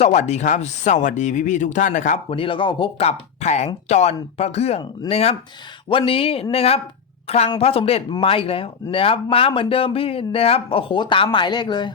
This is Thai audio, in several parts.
สวัสดีครับ สวัสดีพี่ๆทุกท่านนะครับ วันนี้เราก็พบกับแผงจรพระเครื่องนะครับ วันนี้นะครับคลังพระสมเด็จมาอีกแล้วนะครับมาเหมือนเดิมพี่นะครับโอ้โหตามหมายเลขเลย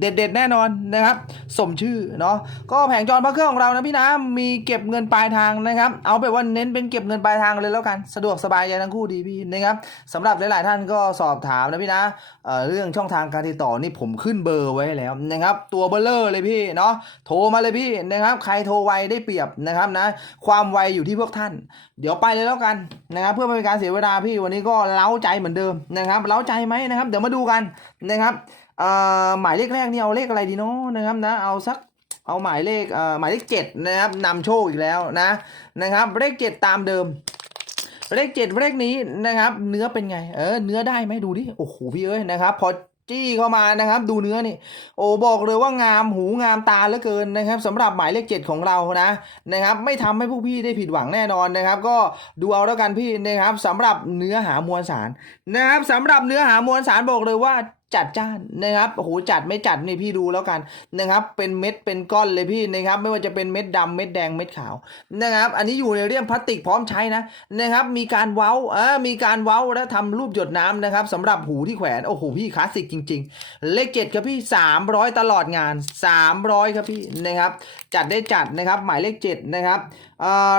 เด็ดๆแน่นอนนะครับ สมชื่อเนาะก็แผงจรพระเครื่องของเรานะพี่นะมีเก็บเงินปลายทางนะครับ เอาแบบว่าเน้นเป็นเก็บเงินปลายทางเลยแล้วกันสะดวกสบายใจทั้งคู่ดีพี่นะครับสำหรับหลายๆท่านก็สอบถามนะพี่นะเเรื่องช่องทางการติดต่อนี่ผมขึ้นเบอร์ไว้แล้วนะครับ ตัวเบลเลอร์เลยพี่เนาะโทรมาเลยพี่นะครับ ใครโทรไวได้เปรียบนะครับนะ ความไวอยู่ที่พวกท่าน เดี๋ยวไปเลยแล้วกันนะครับ เพื่อไม่เป็นการเสียเวลาพี่วันนี้ก็เล้าใจเหมือนเดิมนะครับ เล้าใจไหมนะครับ เดี๋ยวมาดูกันนะครับ หมายเลขแรกนี่เอาเลขอะไรดีเนาะนะครับนะเอาสักเอาหมายเลขเหมายเลขเจ็ดนะครับนำโชคอีกแล้วนะนะครับเลขเจ็ดตามเดิม เลขเจ็ดเลขนี้นะครับ เนื้อเป็นไงเออเนื้อได้ไหมดูดิโอ้โหพี่เอ้ยนะครับ พอจี้เข้ามานะครับ ดูเนื้อนี่ โอ้บอกเลยว่างามหูงามตาเหลือเกินนะครับสำหรับหมายเลขเจ็ดของเรานะนะครับ ไม่ทำให้พวกพี่ได้ผิดหวังแน่นอนนะครับ ก็ดูเอาแล้วกันพี่นะครับสำหรับเนื้อหามวลสารนะครับสำหรับเนื้อหามวลสารบอกเลยว่าจัดจ้านนะครับโอ้โหจัดไม่จัดนี่พี่ดูแล้วกันนะครับ เป็นเม็ดเป็นก้อนเลยพี่นะครับ ไม่ว่าจะเป็นเม็ดดำเม็ดแดงเม็ดขาวนะครับ อันนี้อยู่ในเรื่องพลาสติกพร้อมใช้นะนะครับ มีการเว้าเออมีการเว้าแล้วทำรูปหยดน้ำนะครับสำหรับหูที่แขวนโอ้โหพี่คลาสสิกจริง ๆ เลขเจ็ดครับพี่300ตลอดงาน300ครับพี่นะครับ จัดได้จัดนะครับ หมายเลขเจ็ดนะครับ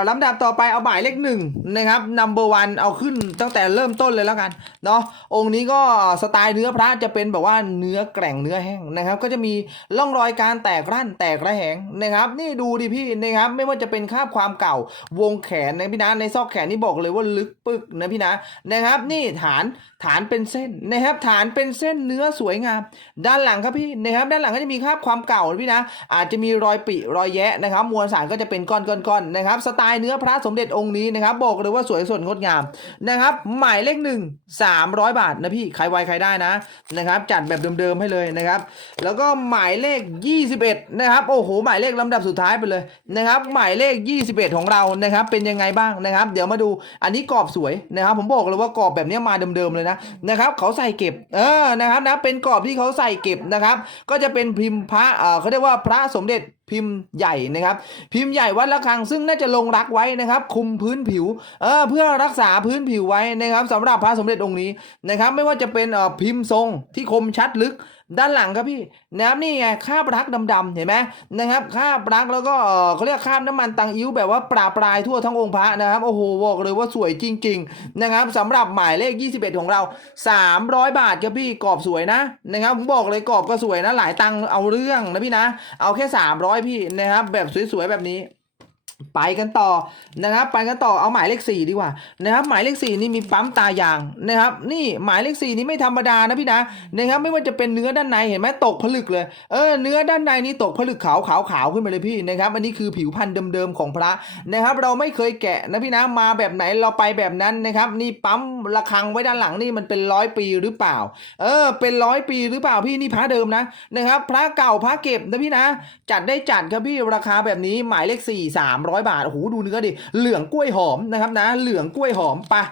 ลำดับต่อไปเอาหมายเลขหนึ่งนะครับ number one เอาขึ้นตั้งแต่เริ่มต้นเลยแล้วกันเนาะองค์นี้ก็สไตล์เนื้อพระจะเป็นแบบว่าเนื้อแกร่งเนื้อแห้งนะครับ ก็จะมีร่องรอยการแตกรั่นแตกระแหงนะครับ นี่ดูดิพี่นะครับไม่ว่าจะเป็นคาบความเก่าวงแขนนะพี่นะในซอกแขนนี่บอกเลยว่าลึกปึกนะพี่นะนะครับ นี่ฐานฐานเป็นเส้นนะครับ ฐานเป็นเส้นเนื้อสวยงาม ด้านหลังครับพี่นะครับ ด้านหลังก็จะมีคาบความเก่าพี่นะอาจจะมีรอยปิรอยแยะนะครับ มวลสารก็จะเป็นก้อนๆๆนะครับสไตล์เนื้อพระสมเด็จองค์นี้นะครับบอกเลยว่าสวยสดงดงามนะครับหมายเลขหนึ่งสามร้อยบาทนะพี่ใครไวใครได้นะนะครับจัดแบบเดิมๆให้เลยนะครับแล้วก็หมายเลข 21นะครับโอ้โหหมายเลขลำดับสุดท้ายไปเลยนะครับหมายเลข 21 ของเรานะครับเป็นยังไงบ้างนะครับ เดี๋ยวมาดูอันนี้กรอบสวยนะครับ ผมบอกเลยว่ากรอบแบบนี้มาเดิมๆเลยนะนะครับเขาใส่เก็บเออนะครับนะเป็นกรอบที่เขาใส่เก็บนะครับ ก็จะเป็นพิมพ์พระเออเขาเรียกว่าพระสมเด็จ พิมพ์ใหญ่นะครับ พิมพ์ใหญ่วัดระฆังซึ่งน่าจะลงรักไว้นะครับ คุมพื้นผิวเออเพื่อรักษาพื้นผิวไว้นะครับสำหรับพระสมเด็จองค์นี้นะครับ ไม่ว่าจะเป็นเอ่อพิมพ์ทรงที่คมชัดลึก ด้านหลังครับพี่นะครับนี่ไงคาบรักดำๆเห็นไหมนะครับคาบรักแล้วก็เออเขาเรียกคาบน้ำมันตังอิ้วแบบว่าปราปรายทั่วทั้งองค์พระนะครับโอ้โหบอกเลยว่าสวยจริง ๆ นะครับสำหรับหมายเลข 21 ของเรา 300 บาทครับพี่กรอบสวยนะนะครับผมบอกเลยกรอบก็สวยนะ หลายตังเอาเรื่องนะพี่นะ เอาแค่ 300 พี่นะครับแบบสวยๆแบบนี้ ไปกันต่อนะครับไปกันต่อเอาหมายเลขสี่ดีกว่านะครับหมายเลขสี่นี่มีปั๊มตายางนะครับ นี่หมายเลขสี่นี่ไม่ธรรมดานะพี่นะนะครับไม่ว่าจะเป็นเนื้อด้านในเห็นไหมตกผลึกเลยเออเนื้อด้านในนี่ตกผลึกขาวขาวขาวขึ้นไปเลยพี่นะครับอันนี้คือผิวพันธุ์เดิมๆของพระนะครับ เราไม่เคยแกะนะพี่นะมาแบบไหนเราไปแบบนั้นนะครับ นี่ปั๊มระฆังไว้ด้านหลังนี่มันเป็นร้อยปีหรือเปล่า เออ เป็นร้อยปีหรือเปล่าพี่นี่พระเดิมนะนะครับ พระเก่าพระเก็บนะพี่นะ จัดได้จัดครับพี่ราคาแบบนี้หมายเลขสี่สามร้อยบาทโอ้โหดูเนื้อดิเหลืองกล้วยหอมนะครับนะเหลืองกล้วยหอมไปะ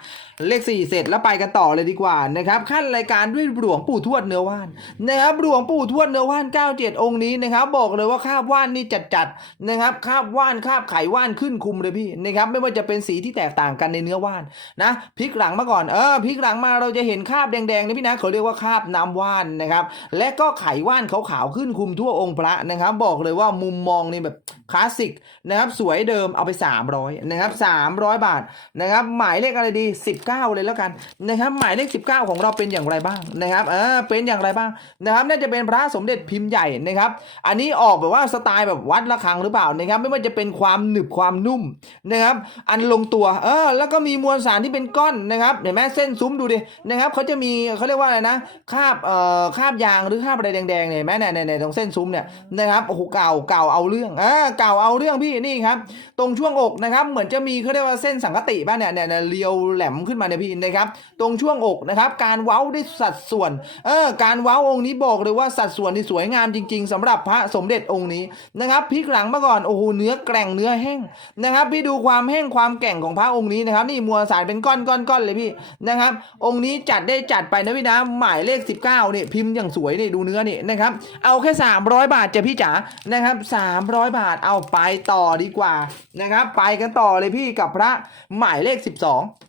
เลขสี่เสร็จแล้วไปกันต่อเลยดีกว่านะครับขั้นรายการด้วยหลวงปู่ทวดเนื้อว่านนะครับหลวงปู่ทวดเนื้อว่าน 97 องค์นี้นะครับบอกเลยว่าคาบว่านนี่จัดจัดๆนะครับคาบว่านคาบไขว่านขึ้นคุมเลยพี่นะครับไม่ว่าจะเป็นสีที่แตกต่างกันในเนื้อว่านนะพลิกหลังมาก่อนเออพลิกหลังมาเราจะเห็นคาบแดงๆนี่พี่นะเขาเรียกว่าคาบน้ำว่านนะครับและก็ไขว่านขาวๆขึ้นคุมทั่วองค์พระนะครับบอกเลยว่ามุมมองนี่แบบคลาสสิกนะครับสวยเดิมเอาไป 300นะครับ300 บาทนะครับหมายเลขอะไรดี19 เลยแล้วกันนะครับหมายเลข 19 ของเราเป็นอย่างไรบ้างนะครับเออเป็นอย่างไรบ้างนะครับน่าจะเป็นพระสมเด็จพิมพ์ใหญ่นะครับ อันนี้ออกแบบว่าสไตล์แบบวัดระฆังหรือเปล่านะครับ ไม่ว่าจะเป็นความหนึบความนุ่มนะครับอันลงตัวเออแล้วก็มีมวลสารที่เป็นก้อนนะครับเห็นไหมเส้นซุ้มดูดินะครับเขาจะมีเขาเรียกว่าอะไรนะคาบเอ่อคาบยางหรือคาบอะไรแดงๆเนี่ยเห็นไหมเนี่ยเนี่ยเนี่ยตรงเส้นซุ้มเนี่ยนะครับโอ้โหเก่าเก่าเอาเรื่องอ่าเก่าเอาเรื่องพี่นี่ครับ ตรงช่วงอกนะครับ เหมือนจะมีเขาเรียกว่าเส้นสังกติป่ะเนี่ยเนี่ยเนี่ยเรียวแหลมขึ้นมาเนี่ยพี่นะครับ ตรงช่วงอกนะครับ การเว้าได้สัดส่วนเออการเว้าองค์นี้บอกเลยว่าสัดส่วนที่สวยงามจริง ๆสำหรับพระสมเด็จองค์นี้นะครับพลิกหลังมาก่อนโอ้โหเนื้อแกร่งเนื้อแห้งนะครับ พี่ดูความแห้งความแกร่งของพระองค์นี้นะครับ นี่มวลสารเป็นก้อนก้อนก้อนเลยพี่นะครับ องค์นี้จัดได้จัดไปนะพี่นะหมายเลข 19เนี่ยพิมพ์อย่างสวยนี่ดูเนื้อนี่นะครับ เอาแค่ 300 บาทจ้ะพี่จ๋านะครับ300 บาทเอาไปต่อดีกว่านะครับ ไปกันต่อเลยพี่กับพระหมายเลข 12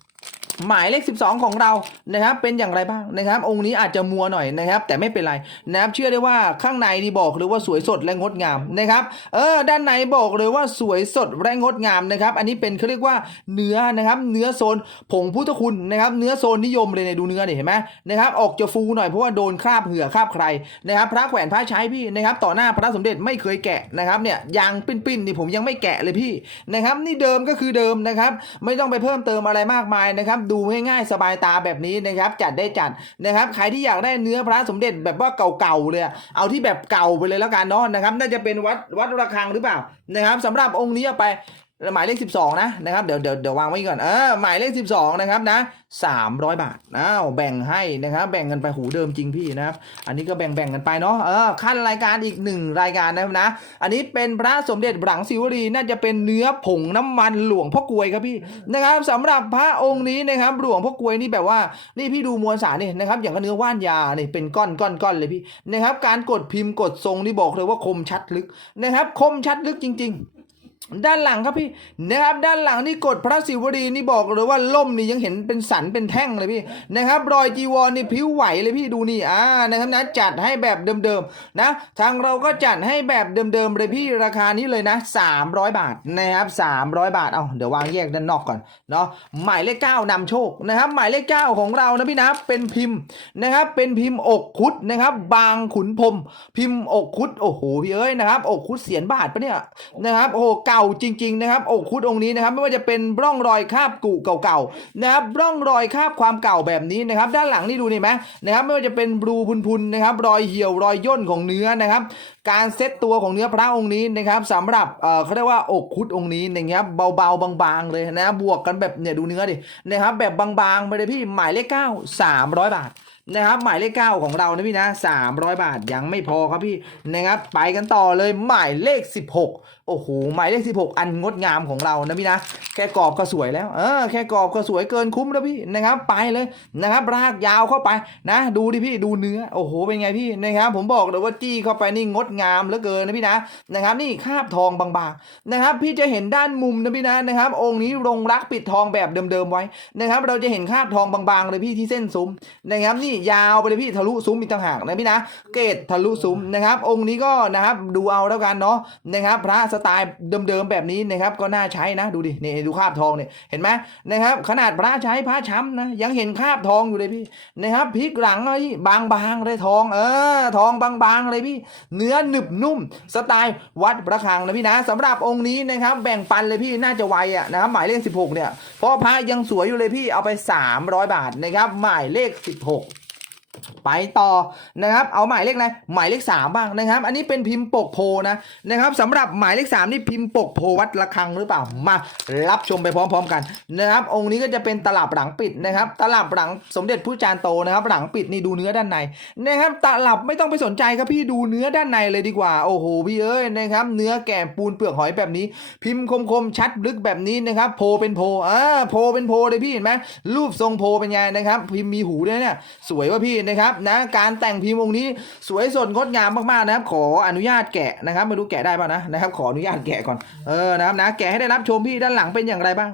หมายเลข 12 ของเรานะครับเป็นอย่างไรบ้างนะครับ องค์นี้อาจจะมัวหน่อยนะครับ แต่ไม่เป็นไรนะครับเชื่อได้ว่าข้างในนี่บอกเลยว่าสวยสดและงดงามนะครับเออด้านในบอกเลยว่าสวยสดและงดงามนะครับ อันนี้เป็นเขาเรียกว่าเนื้อนะครับเนื้อโซนผงพุทธคุณนะครับ เนื้อโซนนิยมเลยเนี่ยดูเนื้อเนี่ยเห็นไหมนะครับออกจะฟูหน่อยเพราะว่าโดนคราบเหือคราบใครนะครับพระแขวนพระใช้พี่นะครับ ต่อหน้าพระสมเด็จไม่เคยแกะนะครับเนี่ยยางปิ้นๆนี่ผมยังไม่แกะเลยพี่นะครับ นี่เดิมก็คือเดิมนะครับ ไม่ต้องไปเพิ่มเติมอะไรมากมายนะครับดูง่ายๆ สบายตาแบบนี้นะครับ จัดได้จัดนะครับ ใครที่อยากได้เนื้อพระสมเด็จแบบว่าเก่าๆเลยเอาที่แบบเก่าไปเลยแล้วกันเนาะนะครับ น่าจะเป็นวัดวัดระฆังหรือเปล่านะครับสำหรับองค์นี้ไป หมายเลข 12 นะนะครับเดี๋ยวเดี๋ยวเดี๋ยววางไว้ก่อนเออหมายเลข 12 นะครับนะ300 บาทอ้าวแบ่งให้นะครับแบ่งกันไปหูเดิมจริงพี่นะครับอันนี้ก็แบ่งแบ่งกันไปเนาะเออขั้นรายการอีกหนึ่งรายการนะครับนะ อันนี้เป็นพระสมเด็จหลังศิวรีน่าจะเป็นเนื้อผงน้ำมันหลวงพ่อกลวยครับพี่นะครับสำหรับพระองค์นี้นะครับหลวงพ่อกลวยนี่แบบว่านี่พี่ดูมวลสารนี่นะครับอย่างกับเนื้อว่านยานี่เป็นก้อนก้อนก้อนเลยพี่นะครับการกดพิมพ์กดทรงนี่บอกเลยว่าคมชัดลึกนะครับคมชัดลึกจริง ๆ ด้านหลังครับพี่นะครับ ด้านหลังนี่กดพระศิวรีนี่บอกเลยว่าล่มนี่ยังเห็นเป็นสันเป็นแท่งเลยพี่นะครับ รอยจีวรนี่ผิวไหวเลยพี่ดูนี่อ่านะครับนะจัดให้แบบเดิมๆนะทางเราก็จัดให้แบบเดิมๆเลยพี่ราคานี้เลยนะ 300 บาทนะครับ300 บาทเอาเดี๋ยววางแยกด้านนอกก่อนเนาะหมายเลข9นำโชคนะครับ หมายเลข9ของเรานะพี่นะเป็นพิมพ์นะครับ เป็นพิมพ์อกคุดนะครับ บางขุนพรมพิมพ์อกคุดโอ้โหพี่เอ้ยนะครับอกคุดเสียนบาทปะเนี่ยนะครับโอ้เก่าจริง ๆ นะครับอกคุดองค์นี้นะครับไม่ว่าจะเป็นร่องรอยคาบกุเก่าๆนะครับร่องรอยคาบความเก่าแบบนี้นะครับ ด้านหลังนี่ดูนี่ไหมนะครับไม่ว่าจะเป็นบลูพุนๆนะครับ รอยเหี่ยวรอยย่นของเนื้อนะครับ การเซตตัวของเนื้อพระองค์นี้นะครับสำหรับเอ่อเขาเรียกว่าอกคุดองค์นี้นะครับเบาๆบางๆเลยนะบวกกันแบบเนี่ยดูเนื้อดินะครับแบบบางๆไปเลยพี่หมายเลขเก้าสามร้อยบาทนะครับหมายเลขเก้าของเรานะพี่นะ300 บาทยังไม่พอครับพี่นะครับไปกันต่อเลยหมายเลข 16 โอ้โหหมายเลข16อันงดงามของเรานะพี่นะแค่กรอบก็สวยแล้วเออแค่กรอบก็สวยเกินคุ้มแล้วพี่นะครับ ไปเลยนะครับ รากยาวเข้าไปนะ ดูดิพี่ดูเนื้อโอ้โหเป็นไงพี่นะครับ ผมบอกเลยว่าจี้เข้าไปนี่งดงามเหลือเกินนะพี่นะนะครับ นี่คาบทองบางๆนะครับ พี่จะเห็นด้านมุมนะพี่นะนะครับ องค์นี้รงรักปิดทองแบบเดิมๆไว้นะครับ เราจะเห็นคาบทองบางๆเลยพี่ที่เส้นซุ้มนะครับ นี่ยาวไปเลยพี่ทะลุซุ้มอีกต่างหากนะพี่นะ เกตทะลุซุ้มนะครับ องค์นี้ก็นะครับดูเอาแล้วกันเนาะนะครับ พระสไตล์เดิมๆแบบนี้นะครับก็น่าใช้นะดูดินี่ดูคาบทองเนี่ยเห็นไหมนะครับขนาดพระใช้พระช้ำนะยังเห็นคาบทองอยู่เลยพี่นะครับพลิกหลังไอ้บางๆเลยทองเออทองบางๆเลยพี่ เนื้อหนึบนุ่ม สไตล์วัดประคังนะพี่นะสำหรับองค์นี้นะครับแบ่งปันเลยพี่น่าจะไวอะนะครับหมายเลข 16 เนี่ยเพราะพระยังสวยอยู่เลยพี่เอาไป 300 บาทนะครับหมายเลข 16 ไปต่อนะครับ เอาหมายเลขอะไรหมายเลขสามบ้างนะครับ อันนี้เป็นพิมพ์ปกโพนะนะครับสำหรับหมายเลขสามนี่พิมพ์ปกโพวัดระฆังหรือเปล่ามารับชมไปพร้อมๆกันนะครับ องค์นี้ก็จะเป็นตลับหลังปิดนะครับ ตลับหลังสมเด็จผู้จารย์โตนะครับ หลังปิดนี่ดูเนื้อด้านในนะครับ ตลับไม่ต้องไปสนใจครับพี่ดูเนื้อด้านในเลยดีกว่าโอ้โหพี่เอ้ยนะครับ เนื้อแก่ปูนเปลือกหอยแบบนี้ พิมพ์คมๆชัดลึกแบบนี้นะครับ โพเป็นโพอ่าโพเป็นโพเลยพี่เห็นไหมรูปทรงโพเป็นไงนะครับ พิมพ์มีหูด้วยเนี่ยสวยว่าพี่นะครับนะการแต่งพิมพ์องค์นี้สวยสดงดงามมากๆนะครับ ขออนุญาตแกะนะครับไม่รู้แกะได้ป่ะนะนะครับ ขออนุญาตแกะก่อนเออนะครับนะแกะให้ได้รับชมพี่ด้านหลังเป็นอย่างไรบ้าง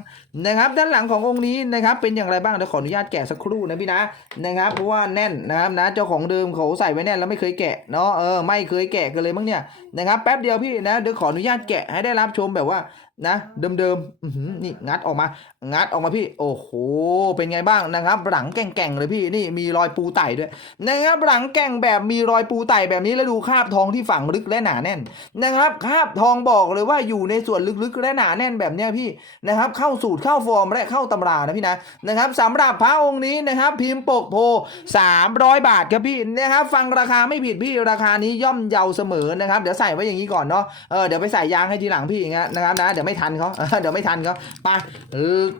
นะครับ ด้านหลังขององค์นี้นะครับเป็นอย่างไรบ้างเดี๋ยวขออนุญาตแกะสักครู่นะพี่นะนะครับเพราะว่าแน่นนะครับนะเจ้าของเดิมเขาใส่ไว้แน่นแล้วไม่เคยแกะเนาะเออไม่เคยแกะกันเลยมั้งเนี่ยนะครับแป๊บเดียวพี่นะเดี๋ยวขออนุญาตแกะให้ได้รับชมแบบว่า นะเดิมๆนี่งัดออกมา งัดออกมาพี่ โอ้โห เป็นไงบ้างนะครับ หลังแก่งๆเลยพี่นี่มีรอยปูไต่ด้วยนะครับหลังแก่งแบบมีรอยปูไต่แบบนี้แล้วดูคราบทองที่ฝังลึกและหนาแน่น นะครับคราบทองบอกเลยว่าอยู่ในส่วนลึกๆและหนาแน่นแบบเนี้ยพี่นะครับ เข้าสูตรเข้าฟอร์มและเข้าตำรานะพี่นะนะครับสำหรับพระองค์นี้นะครับ พิมพ์ปกโพ 300 บาทครับพี่นะครับฟังราคาไม่ผิดพี่ราคานี้ย่อมเยาเสมอนะครับ เดี๋ยวใส่ไว้อย่างนี้ก่อนเนาะเออเดี๋ยวไปใส่ยางให้ทีหลังพี่อย่างเงี้ยนะครับนะเดี๋ยวไม่ทันเขาเดี๋ยวไม่ทันเขาไป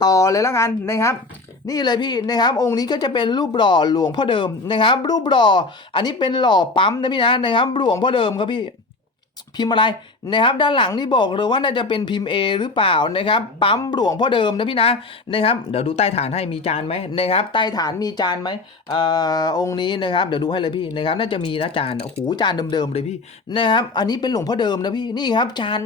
ต่อเลยแล้วกันนะครับนี่เลยพี่นะครับองค์นี้ก็จะเป็นรูปหล่อหลวงพ่อเดิมนะครับ รูปหล่ออันนี้เป็นหล่อปั๊มนะพี่นะนะครับหลวงพ่อเดิมครับพี่ พิมพ์อะไร นะครับด้านหลังนี่บอกเลยว่าน่าจะเป็นพิมพ์ A หรือเปล่านะครับปั๊มหลวงพ่อเดิมนะพี่นะนะครับเดี๋ยวดูใต้ฐานให้มีจานไหมนะครับใต้ฐานมีจานไหมเอ่อองค์นี้นะครับเดี๋ยวดูให้เลยพี่นะครับน่าจะมีนะจานโอ้โหจานเดิมๆเลยพี่นะครับอันนี้เป็นหลวงพ่อเดิมนะพี่นี่ครับจาน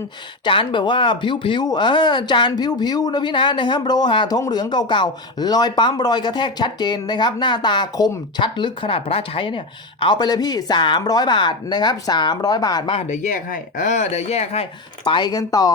จานแบบว่าผิวๆเออจานผิวๆนะพี่นะนะครับโลหะทองเหลืองเก่าๆรอยปั๊มรอยกระแทกชัดเจนนะครับหน้าตาคมชัดลึกขนาดพระใช้เนี่ยเอาไปเลยพี่ 300 บาทนะครับ300 บาทมาเดี๋ยวแยกให้เออเดี๋ยวแยกให้ไปกันต่อ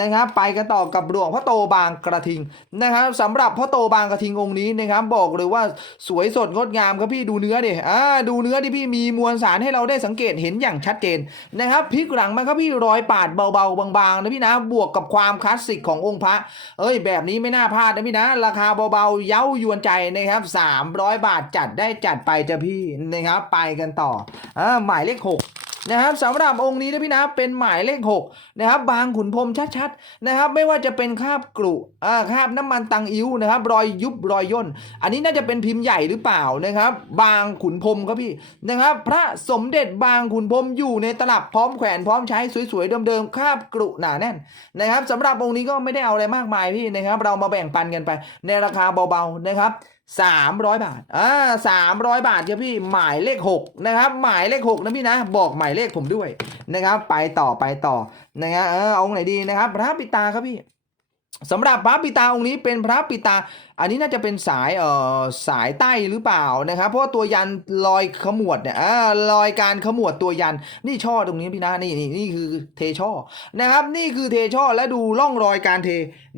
นะครับไปกันต่อกับหลวงพ่อโตบางกระทิงนะครับสำหรับพ่อโตบางกระทิงองค์นี้นะครับบอกเลยว่าสวยสดงดงามครับพี่ดูเนื้อดิอ่าดูเนื้อดิพี่มีมวลสารให้เราได้สังเกตเห็นอย่างชัดเจนนะครับพลิกหลังมาครับพี่รอยปาดเบาๆบางๆนะพี่นะบวกกับความคลาสสิกขององค์พระ เอ้ยแบบนี้ไม่น่าพลาดนะพี่นะ ราคาเบาๆเย้ายวนใจนะครับ300 บาทจัดได้จัดไปจ้ะพี่นะครับไปกันต่ออ่าหมายเลข6 นะครับสำหรับองค์นี้นะพี่นะเป็นหมายเลข6นะครับบางขุนพรมชัดๆนะครับไม่ว่าจะเป็นคราบกรุอ่าคราบน้ำมันตังอิ้วนะครับรอยยุบรอยย่นอันนี้น่าจะเป็นพิมพ์ใหญ่หรือเปล่านะครับ บางขุนพรมครับพี่นะครับ พระสมเด็จบางขุนพรมอยู่ในตลับพร้อมแขวนพร้อมใช้สวยๆเดิมๆคราบกรุหนาแน่นนะครับสำหรับองค์นี้ก็ไม่ได้เอาอะไรมากมายพี่นะครับ เรามาแบ่งปันกันไปในราคาเบาๆนะครับ 300 บาท อ่าสามร้อยบาทครับพี่ หมายเลข 6 นะครับ หมายเลข 6 นะพี่นะ บอกหมายเลขผมด้วยนะครับ ไปต่อไปต่อนะฮะเออเอาองไหนดีนะครับ พระปิตาครับพี่สำหรับพระปิตาองค์นี้เป็นพระปิตา อันนี้น่าจะเป็นสายเอ่อสายใต้หรือเปล่านะครับ เพราะว่าตัวยันลอยขมวดเนี่ยอ่ารอยการขมวดตัวยันนี่ช่อตรงนี้พี่นะนี่นี่นี่คือเทช่อนะครับ นี่คือเทช่อและดูร่องรอยการเท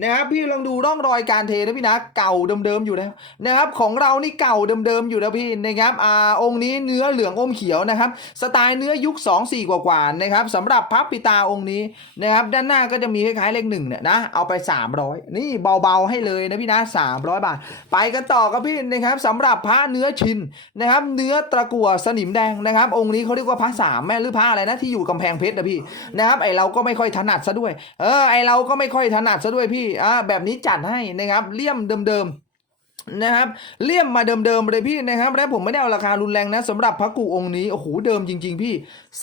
นะครับ พี่ลองดูร่องรอยการเทนะพี่นะเก่าเดิมๆอยู่แล้วนะครับ ของเรานี่เก่าเดิมๆอยู่แล้วพี่นะครับอ่าองค์นี้เนื้อเหลืองอมเขียวนะครับ สไตล์เนื้อยุค 2 4 กว่าๆนะครับสำหรับพระปิตาองค์นี้นะครับ ด้านหน้าก็จะมีคล้ายๆเลขหนึ่งเนี่ยนะเอาไป 300 นี่เบาๆให้เลยนะพี่นะ300บาท ไปกันต่อครับพี่นะครับสำหรับพระเนื้อชินนะครับ เนื้อตะกั่วสนิมแดงนะครับ องค์นี้เขาเรียกว่าพระสามแม่หรือพระอะไรนะที่อยู่กำแพงเพชรนะพี่นะครับไอเราก็ไม่ค่อยถนัดซะด้วย เออไอเราก็ไม่ค่อยถนัดซะด้วยพี่อ่าแบบนี้จัดให้นะครับเลี่ยมเดิมๆนะครับเลี่ยมมาเดิมๆเลยพี่นะครับและผมไม่ได้เอาราคารุนแรงนะสำหรับพระกูองค์นี้โอ้โหเดิมจริง ๆ พี่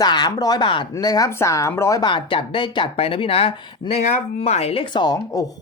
300 บาทนะครับ 300 บาทจัดได้จัดไปนะพี่นะนะครับหมายเลข 2 โอ้โห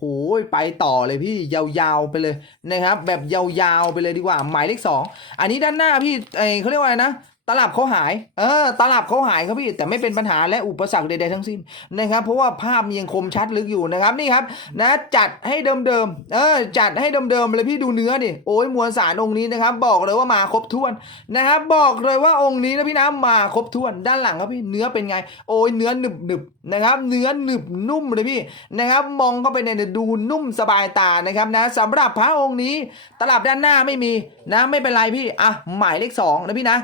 ไปต่อเลยพี่ยาวๆไปเลยนะครับแบบยาวๆไปเลยดีกว่าหมายเลข 2 อันนี้ด้านหน้าพี่เอเขาเรียกว่าอะไรนะตลับเขาหาย เออ ตลับเขาหายครับพี่ แต่ไม่เป็นปัญหาและอุปสรรคใดๆทั้งสิ้นนะครับ เพราะว่าภาพยังคมชัดลึกอยู่นะครับ นี่ครับ นะจัดให้เดิมๆ เออ จัดให้เดิมๆเลยพี่ดูเนื้อดิ โอ้ยมวลสารองค์นี้นะครับ บอกเลยว่ามาครบถ้วนนะครับ บอกเลยว่าองค์นี้นะพี่นะมาครบถ้วนด้านหลังครับพี่เนื้อเป็นไง โอ้ยเนื้อหนึบหนึบๆนะครับ เนื้อหนึบนุ่มเลยพี่นะครับ มองเข้าไปในยดูนุ่มสบายตานะครับนะสำหรับพระองค์นี้ตลับด้านหน้าไม่มีนะไม่เป็นไรพี่อะหมายเลขสองนะพี่นะ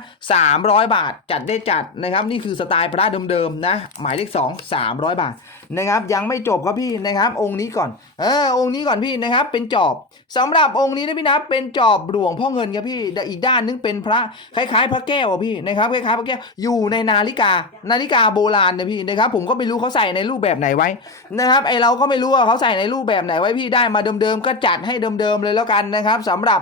300 บาทจัดได้จัดนะครับ นี่คือสไตล์พระเดิมๆนะ หมายเลข 2 300 บาท นะครับยังไม่จบครับพี่นะครับองค์นี้ก่อนเออองค์นี้ก่อนพี่นะครับเป็นจอบสำหรับองค์นี้นะพี่นะเป็นจอบหลวงพ่อเงินครับพี่แต่อีกด้านนึงเป็นพระคล้าย ๆ พระแก้วอะพี่นะครับคล้ายๆพระแก้วอยู่ในนาฬิกา นาฬิกาโบราณนะพี่นะครับผมก็ไม่รู้เขาใส่ในรูปแบบไหนไว้นะครับไอเราก็ไม่รู้ว่าเขาใส่ในรูปแบบไหนไว้พี่ได้มาเดิมๆก็จัดให้เดิมๆเลยแล้วกันนะครับสำหรับ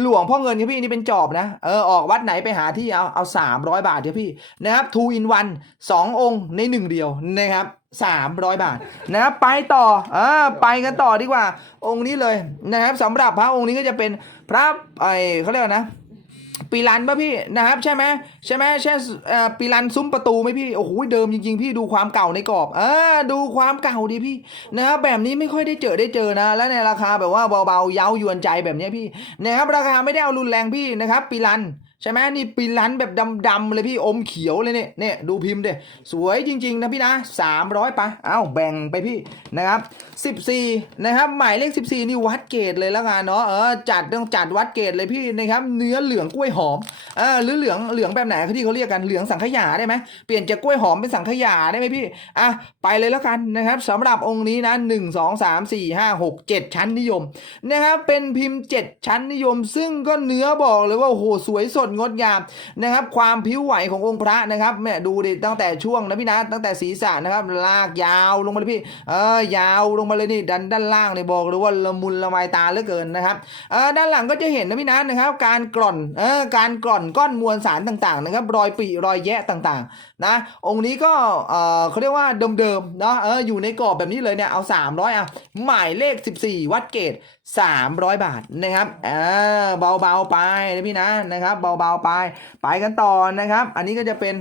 หลวงพ่อเงินครับพี่นี่เป็นจอบนะเออออกวัดไหนไปหาที่เอาเอาสามร้อยบาทเดี๋ยวพี่นะครับ two in one สององค์ในหนึ่งเดียวนะครับ สามร้อยบาทนะครับไปต่ออ่าไปกันต่อดีกว่า องค์นี้เลยนะครับสำหรับพระองค์นี้ก็จะเป็นพระไอเขาเรียกนะปีรันป่ะพี่นะครับใช่ไหมใช่ไหมใช่เออปีรันซุ้มประตูไหมพี่โอ้โหเดิมจริงๆ พี่ดูความเก่าในกรอบเออดูความเก่าดิพี่นะครับแบบนี้ไม่ค่อยได้เจอได้เจอนะ และในราคาแบบว่าเบาๆเย้ายวนใจแบบนี้พี่นะครับราคาไม่ได้เอารุนแรงพี่นะครับปีรัน ใช่ไหมนี่ปีลันแบบดำๆเลยพี่อมเขียวเลยเนี่ยเนี่ยดูพิมพ์เดสวยจริงๆนะพี่นะ 300ไปเอ้าแบ่งไปพี่นะครับ 14 นะครับ หมายเลข 14 นี่วัดเกรดเลยแล้วกันเนาะเออจัดต้องจัดวัดเกรดเลยพี่นะครับเนื้อเหลืองกล้วยหอมเออหรือเหลืองเหลืองแบบไหนที่เขาเรียกกันเหลืองสังขยาได้ไหมเปลี่ยนจากกล้วยหอมเป็นสังขยาได้ไหมพี่อะไปเลยแล้วกันนะครับสำหรับองค์นี้นะ 1 2 3 4 5 6 7 ชั้นนิยมนะครับเป็นพิมพ์ 7 ชั้นนิยม ซึ่งก็เนื้อบอกเลยว่าโอ้โหสวยสดงดงามนะครับ ความผิวไหวขององค์พระนะครับแม่ดูดิตั้งแต่ช่วงนะพี่นะตั้งแต่ศีรษะนะครับ ลากยาวลงมาเลยพี่เออยาวลงมาเลยนี่ดันด้านล่างเนี่ยบอกเลยว่าละมุนละไมตาเหลือเกินนะครับเออด้านหลังก็จะเห็นนะพี่นะนะครับ การกร่อนเออการกร่อนก้อนมวลสารต่างๆนะครับ รอยปีรอยแยะต่างๆ นะองค์นี้ก็เออเขาเรียกว่าเดิมๆเนาะเอออยู่ในกรอบแบบนี้เลยเนี่ยเอา 300อะหมายเลข 14 วัดเกต300 บาทนะครับเออเบาๆไปนะพี่นะนะครับเบาๆไปไปกันต่อนะครับ อันนี้ก็จะเป็น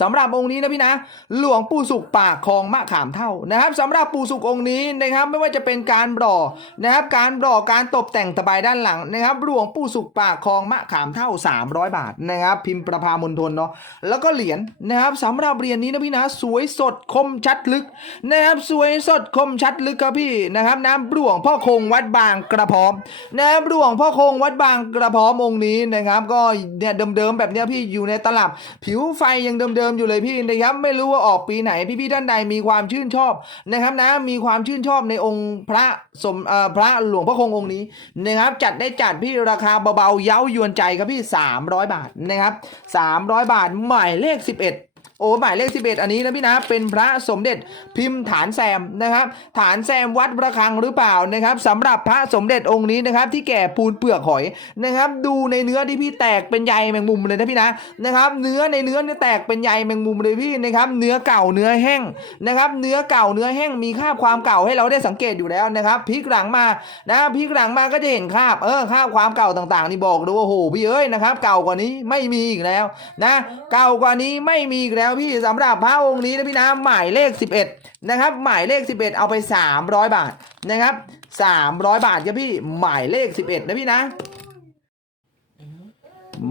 สำหรับองค์นี้นะพี่นะ หลวงปู่สุกปากคลองมะขามเท่านะครับสำหรับปู่สุกองค์นี้นะครับไม่ว่าจะเป็นการบล่อนะครับการบล่อการตกแต่งตะไบด้านหลังนะครับหลวงปู่สุกปากคลองมะขามเท่า 300 บาทนะครับพิมพ์ประพามณฑลเนาะแล้วก็เหรียญนะครับสำหรับเหรียญนี้นะพี่นะสวยสดคมชัดลึกนะครับสวยสดคมชัดลึกครับพี่นะครับน้ำหลวงพ่อคงวัดบางกระพร้อมนะครับหลวงพ่อคงวัดบางกระพร้อมองค์นี้นะครับก็เนี่ยเดิมๆแบบเนี้ยพี่อยู่ในตลับผิวไฟยังเดิมดิมอยู่เลยพี่นะครับไม่รู้ว่าออกปีไหนพี่ๆท่านใดมีความชื่นชอบนะครับนะมีความชื่นชอบในองค์พระสมเอ่อพระหลวงพระคงองค์นี้นะครับจัดได้จัดพี่ราคาเบาๆเย้ายวนใจครับพี่ 300 บาทนะครับ300 บาทหมายเลข 11 โอ้หมายเลข11อันนี้นะพี่นะเป็นพระสมเด็จพิมพ์ฐานแซมนะครับ ฐานแซมวัดระฆังหรือเปล่านะครับสำหรับพระสมเด็จองค์นี้นะครับ ที่แก่ปูนเปลือกหอยนะครับ ดูในเนื้อที่พี่แตกเป็นใยแมงมุมเลยนะพี่นะนะครับ เนื้อในเนื้อเนี่ยแตกเป็นใยแมงมุมเลยพี่นะครับ เนื้อเก่าเนื้อแห้งนะครับ เนื้อเก่าเนื้อแห้งมีคราบความเก่าให้เราได้สังเกตอยู่แล้วนะครับพลิกหลังมานะพลิกหลังมาก็จะเห็นคราบเออคราบความเก่าต่างๆนี่บอกเลยว่าโอ้โหพี่เอ้ยนะครับ เก่ากว่านี้ไม่มีอีกแล้วนะ เก่ากว่านี้ไม่มีอีกแล้วพี่สำหรับพระองค์นี้นะพี่นะหมายเลข 11นะครับหมายเลข 11 เอาไป 300 บาทนะครับ300 บาทครับพี่หมายเลข 11 นะพี่นะ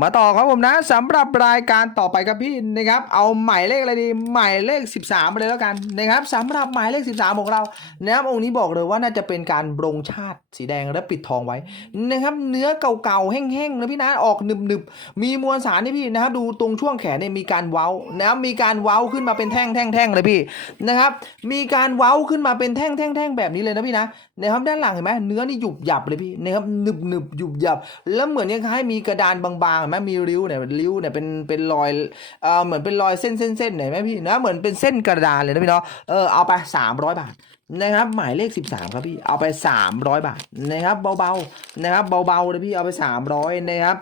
มาต่อครับผมนะสำหรับรายการต่อไปครับพี่นะครับ เอาหมายเลขอะไรดีหมายเลข 13ไปเลยแล้วกันนะครับสำหรับหมายเลข 13 ของเรานะครับองค์นี้บอกเลยว่าน่าจะเป็นการบรงชาติสีแดงและปิดทองไว้นะครับ เนื้อเก่าๆแห้งๆนะพี่นะออกหนึบๆมีมวลสารนี่พี่นะครับดูตรงช่วงแขนเนี่ยมีการเว้านะครับมีการเว้าขึ้นมาเป็นแท่งๆๆเลยพี่นะครับ มีการเว้าขึ้นมาเป็นแท่งๆๆแบบนี้เลยนะพี่นะนะครับด้านหลังเห็นไหมเนื้อนี่หยุบหยับเลยพี่นะครับหนึบหนึบๆหยุบหยับแล้วเหมือนคล้ายมีกระดานบางๆเห็นไหมมีริ้วเนี่ยริ้วเนี่ยเป็นเป็นรอยเอ่อเหมือนเป็นรอยเส้นเส้นเส้นเห็นไหมพี่นะเหมือนเป็นเส้นกระดานเลยนะพี่เนาะเออเอาไปสามร้อยบาท นะครับ หมายเลข 13 ครับพี่ เอาไป 300 บาทนะครับ เบาๆนะครับ เบาๆเลยพี่เอาไป 300นะครับ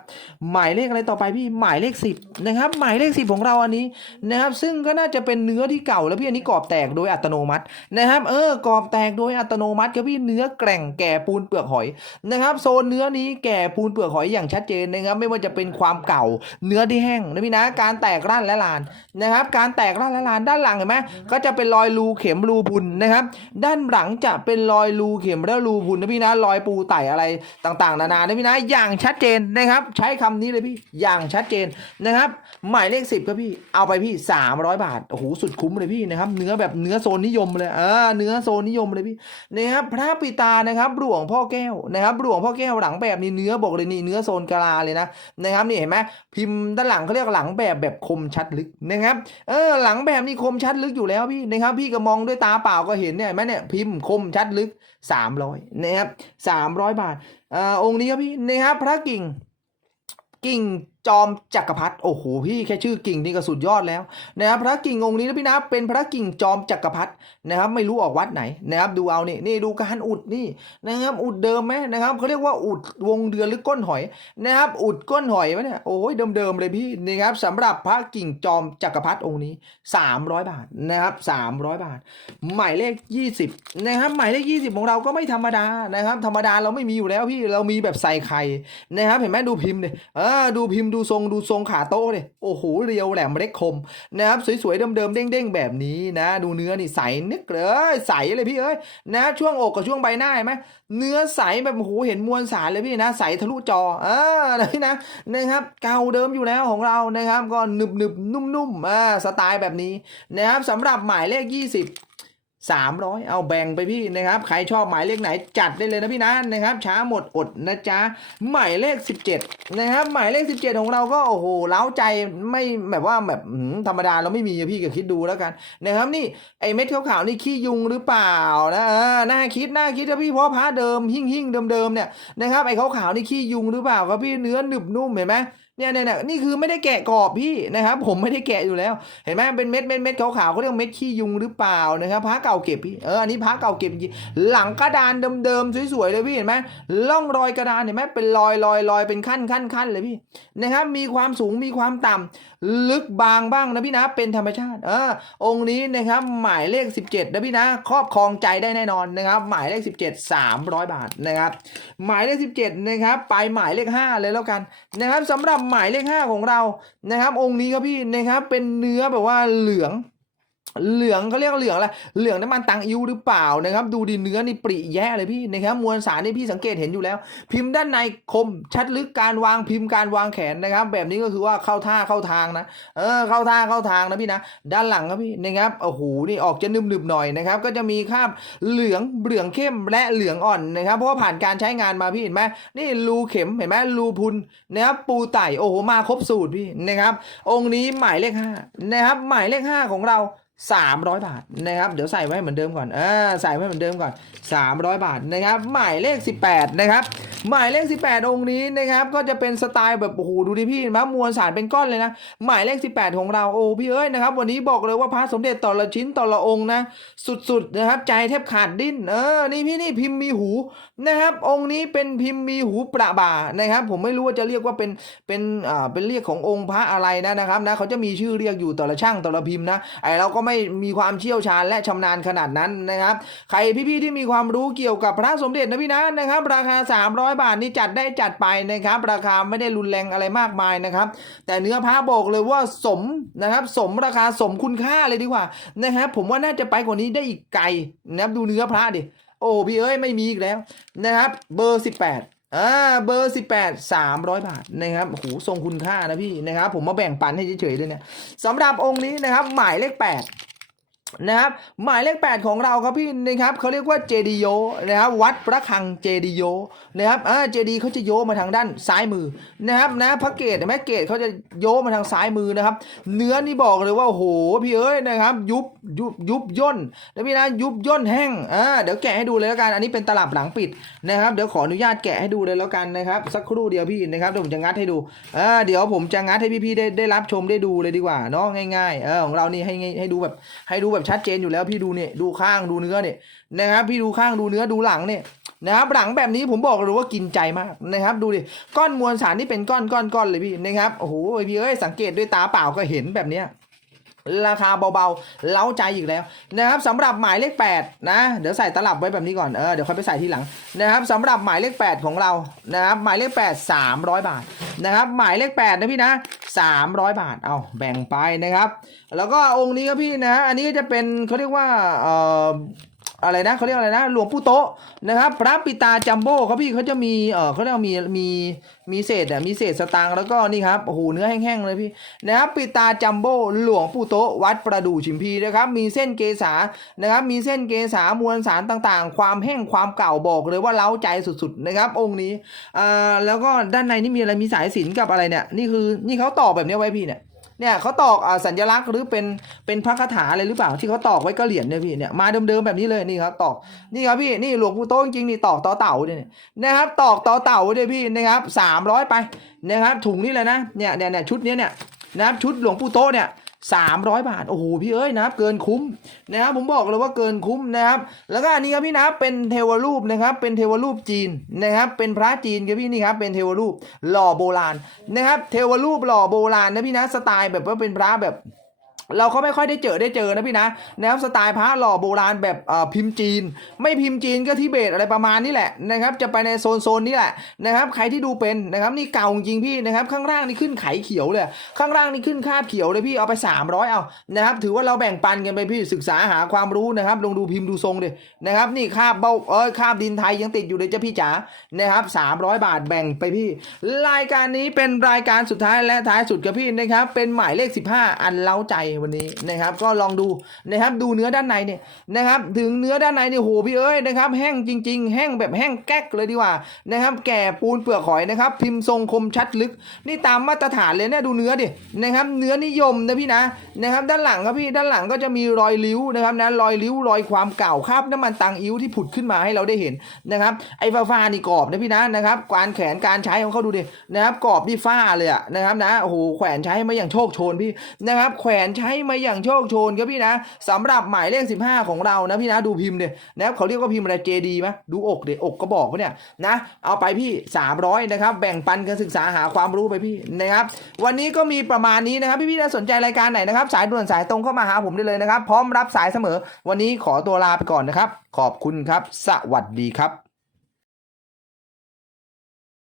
หมายเลขอะไรต่อไปพี่หมายเลข 10นะครับ หมายเลข 10 ของเราอันนี้นะครับ ซึ่งก็น่าจะเป็นเนื้อที่เก่าแล้วพี่อันนี้กรอบแตกโดยอัตโนมัตินะครับ เออกรอบแตกโดยอัตโนมัติครับพี่เนื้อแกร่งแก่ปูนเปลือกหอยนะครับ โซนเนื้อนี้แก่ปูนเปลือกหอยอย่างชัดเจนนะครับ ไม่ว่าจะเป็นความเก่าเนื้อที่แห้งนะพี่นะการแตกร่านและลานนะครับ การแตกร่านและลานด้านหลังเห็นไหมก็จะเป็นรอยรูเข็มรูพุนนะครับด้านหลังจะเป็นรอยรูเข็มและรูพุนนะพี่นะรอยปูไต่อะไรต่าง ๆ นานานะพี่นะอย่างชัดเจนนะครับ ใช้คำนี้เลยพี่อย่างชัดเจนนะครับ หมายเลขสิบครับพี่เอาไปพี่300บาทโอ้โหสุดคุ้มเลยพี่นะครับ เนื้อแบบเนื้อโซนนิยมเลยเออเนื้อโซนนิยมเลยพี่นะครับพระปิตานะครับหลวงพ่อแก้วนะครับหลวงพ่อแก้วหลังแบบนี้เนื้อบอกเลยนี่เนื้อโซนกะลาเลยนะนะครับนี่เห็นไหมพิมพ์ด้านหลังเขาเรียกหลังแบบแบบคมชัดลึกนะครับเออหลังแบบนี้คมชัดลึกอยู่แล้วพี่นะครับ พี่ก็มองด้วยตาเปล่าก็เห็นเนี่ยเห็นไหมเนี่ยพิมพ์คมชัดลึก 300นะครับ300 บาทอ่าองค์นี้ครับพี่นะครับพระกิ่งกิ่ง จอมจักรพรรดิโอ้โหพี่แค่ชื่อกิ่งนี่ก็สุดยอดแล้วนะครับพระกิ่งองค์นี้นะพี่นะเป็นพระกิ่งจอมจักรพรรดินะครับ ไม่รู้ออกวัดไหนนะครับ ดูเอานี่นี่ดูการอุดนี่นะครับ อุดเดิมไหมนะครับเขาเรียกว่าอุดวงเดือนหรือก้นหอยนะครับ อุดก้นหอยไหมเนี่ยโอ้ยเดิมๆเลยพี่นะครับสำหรับพระกิ่งจอมจักรพรรดิองค์นี้ 300 บาทนะครับ 300 บาท หมายเลข 20 นะครับ หมายเลข 20 ของเราก็ไม่ธรรมดานะครับ ธรรมดาเราไม่มีอยู่แล้วพี่เรามีแบบใส่ไข่นะครับ เห็นไหมดูพิมพ์ดิเออดูพิมพ์ดูทรงดูทรงขาโต้เลยโอ้โหเรียวแหลมเล็กคมนะครับสวยๆเดิมๆเด้งๆแบบนี้นะ ดูเนื้อนี่ใสนึกเลยใสเลยพี่เอ้ยนะช่วงอกกับช่วงใบหน้าเห็นไหมเนื้อใสแบบโอ้โหเห็นมวลสารเลยพี่นะ ใสทะลุจอเออนะพี่นะนะครับเก่าเดิมอยู่แล้วของเรานะครับ ก็หนึบหนึบๆนุ่มๆอ่าสไตล์แบบนี้นะครับสำหรับหมายเลข 20 300 เอาแบ่งไปพี่นะครับ ใครชอบหมายเลขไหนจัดได้เลยนะพี่นะนะครับ ช้าหมดอดนะจ๊ะหมายเลข 17 นะครับ หมายเลข 17 ของเราก็โอ้โหเล้าใจไม่แบบว่าแบบธรรมดาเราไม่มีพี่ก็คิดดูแล้วกันนะครับนี่ไอเม็ดขาวๆนี่ขี้ยุงหรือเปล่านะเออน่าคิดน่าคิดนะพี่เพราะพระเดิมหิ่งหิ่งๆเดิมๆเนี่ยนะครับไอขาวๆนี่ขี้ยุงหรือเปล่าครับพี่เนื้อหนึบนุ่มเห็นไหม เนี่ยเนี่ยเนี่ยนี่คือไม่ได้แกะกรอบพี่นะครับผมไม่ได้แกะอยู่แล้ว เห็นไหมเป็นเม็ดเม็ดเม็ดขาวๆเขาเรียกเม็ดขี้ยุงหรือเปล่านะครับพระเก่าเก็บพี่เอออันนี้พระเก่าเก็บจริงหลังกระดานเดิมๆสวยๆเลยพี่เห็นไหมร่องรอยกระดานเห็นไหมเป็นรอยรอยรอยเป็นขั้นขั้นขั้นเลยพี่นะครับมีความสูงมีความต่ำลึกบางบ้างนะพี่นะเป็นธรรมชาติเออองค์นี้นะครับหมายเลข 17นะพี่นะครอบครองใจได้แน่นอนนะครับหมายเลข 17 300 บาทนะครับหมายเลข 17นะครับไปหมายเลข 5 เลยแล้วกันนะครับสำหรับหมายเลข 5 ของเรานะครับ องค์นี้ครับพี่นะครับเป็นเนื้อแบบว่าเหลือง เหลืองเขาเรียกเหลืองอะไรเหลืองน้ำมันตังอิ้วหรือเปล่านะครับ ดูดิเนื้อนี่ปริแย่เลยพี่นะครับมวลสารนี่พี่สังเกตเห็นอยู่แล้ว พิมพ์ด้านในคมชัดลึกการวางพิมพ์การวางแขนนะครับ แบบนี้ก็คือว่าเข้าท่าเข้าทางนะเออเข้าท่าเข้าทางนะพี่นะ ด้านหลังครับพี่นะครับโอ้โหนี่ออกจะนึบๆหน่อยนะครับ ก็จะมีคราบเหลืองเหลืองเข้มและเหลืองอ่อนนะครับเพราะว่าผ่านการใช้งานมาพี่เห็นไหมนี่รูเข็มเห็นไหมรูพุนนะครับปูไต่โอ้โหมาครบสูตรพี่นะครับ องค์นี้หมายเลขห้านะครับหมายเลขห้าของเรา 300 บาทนะครับเดี๋ยวใส่ไว้เหมือนเดิมก่อนอ่าใส่ไว้เหมือนเดิมก่อน 300 บาทนะครับหมายเลข 18 นะครับ หมายเลข 18 องค์นี้นะครับก็จะเป็นสไตล์แบบโอ้โหดูดิพี่มามวลสารเป็นก้อนเลยนะ หมายเลข 18 ของเราโอ้พี่เอ้ยนะครับวันนี้บอกเลยว่าพระสมเด็จต่อละชิ้นต่อละองค์นะ สุดๆนะครับใจแทบขาดดิ้นเออนี่พี่นี่พิมพ์มีหูนะครับ องค์นี้เป็นพิมพ์มีหูประบานะครับ ผมไม่รู้ว่าจะเรียกว่าเป็นเป็นอ่าเป็นเรียกขององค์พระอะไรนะนะครับนะเขาจะมีชื่อเรียกอยู่แต่ละช่างแต่ละพิมพ์นะไอเราก็ไม่มีความเชี่ยวชาญและชำนาญขนาดนั้นนะครับ ใครพี่ๆที่มีความรู้เกี่ยวกับพระสมเด็จนะพี่นะนะครับ ราคา 300 บาทนี่จัดได้จัดไปนะครับ ราคาไม่ได้รุนแรงอะไรมากมายนะครับ แต่เนื้อพระบอกเลยว่าสมนะครับ สมราคาสมคุณค่าเลยดีกว่านะครับ ผมว่าน่าจะไปกว่านี้ได้อีกไกลนะครับดูเนื้อพระดิโอ้พี่เอ้ยไม่มีอีกแล้วนะครับ เบอร์ 18 อ่าเบอร์ 18 300 บาทนะครับโหทรงคุณค่านะพี่นะครับ ผมมาแบ่งปันให้เฉยๆเลยเนี่ยสำหรับองค์นี้นะครับ หมายเลข 8 นะครับหมายเลข 8 ของเราครับพี่นะครับเขาเรียกว่าเจดีโยนะครับวัดพระคังเจดีโยนะครับอ่าเจดีเขาจะโยมาทางด้านซ้ายมือนะครับนะพระเกศเห็นไหมเกศเขาจะโยมาทางซ้ายมือนะครับ เนื้อนี่บอกเลยว่าโหพี่เอ้ยนะครับ ยุบยุบยุบย่นนะพี่นะยุบย่นแห้งอ่าเดี๋ยวแกะให้ดูเลยแล้วกันอันนี้เป็นตลับหลังปิดนะครับเดี๋ยวขออนุญาตแกะให้ดูเลยแล้วกันนะครับ สักครู่เดียวพี่นะครับเดี๋ยวผมจะงัดให้ดูอ่าเดี๋ยวผมจะงัดให้พี่ๆได้ได้รับชมได้ดูเลยดีกว่าเนาะง่ายๆเออของเรานี่ให้ให้ดูแบบให้ดูแบบชัดเจนอยู่แล้วพี่ดูเนี่ยดูข้างดูเนื้อเนี่ยนะครับพี่ดูข้างดูเนื้อดูหลังเนี่ยนะครับหลังแบบนี้ผมบอกเลยว่ากินใจมากนะครับดูดิก้อนมวลสารที่เป็นก้อนก้อนก้อนเลยพี่นะครับโอ้โหพี่เอ้ยสังเกตด้วยตาเปล่าก็เห็นแบบเนี้ย ราคาเบาๆ เล้าใจอีกแล้วนะครับสำหรับหมายเลข 8 นะ เดี๋ยวใส่ตลับไว้แบบนี้ก่อน เออ เดี๋ยวค่อยไปใส่ทีหลังนะครับสำหรับหมายเลข 8 ของเรา นะครับ หมายเลข 8 300 บาท นะครับ หมายเลข 8 นะพี่นะ 300 บาท เอาแบ่งไปนะครับ แล้วก็องค์นี้ครับพี่นะ อันนี้ก็จะเป็นเขาเรียกว่า เอ่อ อะไรนะเขาเรียกอะไรนะหลวงปู่โตะนะครับ พระปิตาจัมโบ้เขาพี่เขาจะมีเออเขาเรียกมีมีมีเศษอะมีเศษสตางค์แล้วก็นี่ครับโอ้โหเนื้อแห้งๆเลยพี่นะครับปิตาจัมโบ้หลวงปู่โตะวัดประดู่ชิมพีนะครับ มีเส้นเกษานะครับ มีเส้นเกษามวลสารต่างๆ ความแห้งความเก่าบอกเลยว่าเล้าใจสุดๆนะครับ องค์นี้อ่าแล้วก็ด้านในนี่มีอะไรมีสายสิญจนกับอะไรเนี่ยนี่คือนี่เขาต่อแบบนี้ไว้พี่เนี่ย เนี่ยเขาตอกอ่าสัญลักษณ์หรือเป็นเป็นพระคาถาอะไรหรือเปล่าที่เขาตอกไว้ก็เหรียญเนี่ยพี่เนี่ยมาเดิมๆแบบนี้เลยนี่ครับตอกนี่ครับพี่นี่หลวงปู่โตจริงๆนี่ตอกต่อเต่าเนี่ยนะครับตอกต่อเต่าเนี่ยพี่นะครับสามร้อยไปนะครับถุงนี่เลยนะเนี่ยเนี่ยเนี่ยชุดนี้เนี่ยนะครับชุดหลวงปู่โตเนี่ย สามร้อยบาท โอ้โห พี่เอ้ยนะครับ เกินคุ้มนะครับ ผมบอกเลยว่าเกินคุ้มนะครับ แล้วก็อันนี้ครับพี่นะเป็นเทวรูปนะครับ เป็นเทวรูปจีนนะครับ เป็นพระจีนครับพี่นี่ครับ เป็นเทวรูปหล่อโบราณนะครับ เทวรูปหล่อโบราณนะพี่นะ สไตล์แบบว่าเป็นพระแบบ เราก็ไม่ค่อยได้เจอได้เจอนะพี่นะนะครับสไตล์พระหล่อโบราณแบบพิมพ์จีน ไม่พิมพ์จีนก็ทิเบตอะไรประมาณนี้แหละนะครับจะไปในโซนโซนนี้แหละนะครับใครที่ดูเป็นนะครับนี่เก่าจริงพี่นะครับข้างล่างนี่ขึ้นไขเขียวเลย ข้างล่างนี่ขึ้นคาบเขียวเลยพี่เอาไป 300 เอานะครับถือว่าเราแบ่งปันกันไปพี่ศึกษาหาความรู้นะครับลองดูพิมพ์ดูทรงดินะครับนี่คาบเบ้าเอ้ยคาบดินไทยยังติดอยู่เลยจ้ะพี่จ๋านะครับ300 บาทแบ่งไปพี่ รายการนี้เป็นรายการสุดท้ายและท้ายสุดกับพี่นะครับเป็นหมายเลข 15 อันเล้าใจวันนี้นะครับ ก็ลองดูนะครับดูเนื้อด้านในเนี่ยนะครับ ถึงเนื้อด้านในเนี่ยโหพี่เอ้ยนะครับ แห้งจริง ๆ แห้งแบบแห้งแก๊กเลยดีกว่านะครับ แก่ปูนเปลือกหอยนะครับ พิมพ์ทรงคมชัดลึก นี่ตามมาตรฐานเลยเนี่ยดูเนื้อดินะครับ เนื้อนิยมนะพี่นะนะครับ ด้านหลังครับพี่ด้านหลังก็จะมีรอยริ้วนะครับนะรอยริ้วรอยความเก่าคราบน้ำมันตังอิ้วที่ผุดขึ้นมาให้เราได้เห็นนะครับ ไอ้ฟ้าฟ้าๆนี่กรอบนะพี่นะนะครับการแขนการใช้ของเขาดูดินะครับกรอบที่ฝ้าเลยอะนะครับนะโอ้โหแขวนใช้มาอย่างโชคโชนพี่นะครับ แขวนใช้ให้มาอย่างโชคโชนครับพี่นะสำหรับหมายเลข 15 ของเรานะพี่นะดูพิมพ์เดยนะครับเขาเรียกว่าพิมพ์อะไรเจดีไหมดูอกเดยอกก็บอกว่าเนี่ยนะเอาไปพี่ 300นะครับแบ่งปันกันศึกษาหาความรู้ไปพี่นะครับวันนี้ก็มีประมาณนี้นะครับพี่ๆถ้าสนใจรายการไหนนะครับสายด่วนสายตรงเข้ามาหาผมได้เลยนะครับ พร้อมรับสายเสมอ วันนี้ขอตัวลาไปก่อนนะครับ ขอบคุณครับ สวัสดีครับ